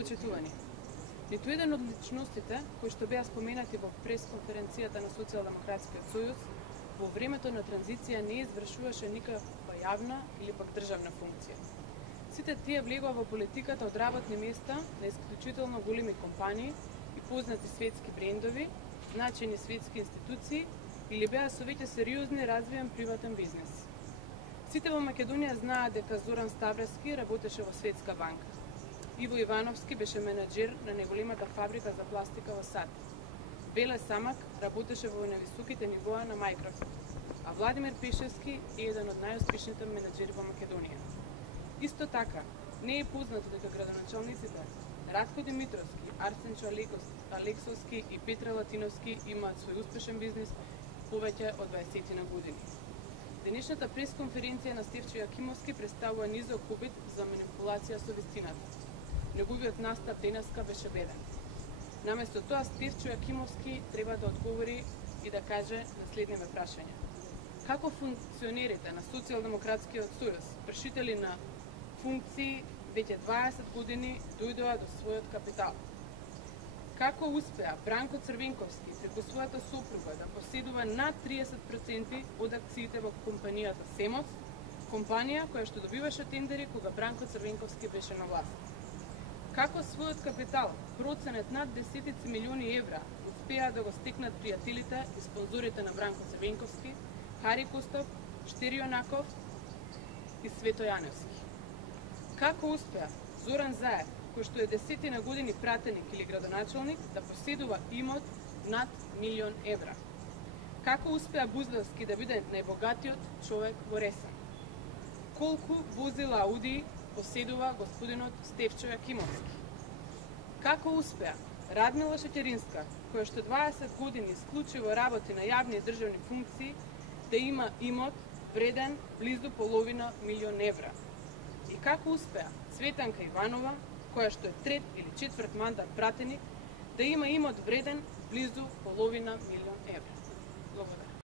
Почитувани, ниту еден од личностите кои што беа споменати во пресконференцијата на Социјалдемократскиот сојуз во времето на транзиција не извршуваше никаква јавна или пак државна функција. Сите тие влегува во политиката од работни места на исклучително големи компании и познати светски брендови, значени светски институции или беа со веќе сериозни развиен приватен бизнес. Сите во Македонија знаат дека Зоран Ставрески работеше во Светска банка. Иво Ивановски беше менеджер на неголемата фабрика за пластика во САД. Веле Самак работеше во највисоките нивоа на Microsoft, а Владимир Пешевски е еден од најуспешните менеджери во Македонија. Исто така, не е познато дека градоначалниците Радко Димитровски, Арсенчо Алексовски и Петра Латиновски имаат свој успешен бизнис повеќе од 20 на години. Денешната пресконференција на Стефчо Јакимовски представува низок обид за манипулација со вистината. Неговиот настап денеска беше беден. Наместо тоа Стефчо Јакимовски треба да одговори и да каже наследниве прашања. Како функционерите на Социјалдемократскиот сојуз, вршители на функции веќе 20 години дојдоа до својот капитал? Како успеа Бранко Црвенковски преку својата сопруга да поседува над 30% од акциите во компанијата Семос, компанија која што добиваше тендери кога Бранко Црвенковски беше на власт? Како својот капитал, проценет над десетици милиони евра, успеа да го стекнат пријателите и спонзорите на Бранко Црвенковски, Хари Костов, Штери Јонаков и Свето Јаневски? Како успеа Зоран Заев, кој што е десетина години пратеник или градоначалник, да поседува имот над 1 милион евра? Како успеа Бузлевски да биде најбогатиот човек во Реса? Колку возила Ауди поседува господинот Стефчо Јакимовски? Како успеа Радмила Шеќеринска, која што 20 години исклучиво работи на јавни и државни функции, да има имот вреден близу половина милион евра? И како успеа Цветанка Иванова, која што е трет или четврт мандат пратеник, да има имот вреден близу половина милион евра?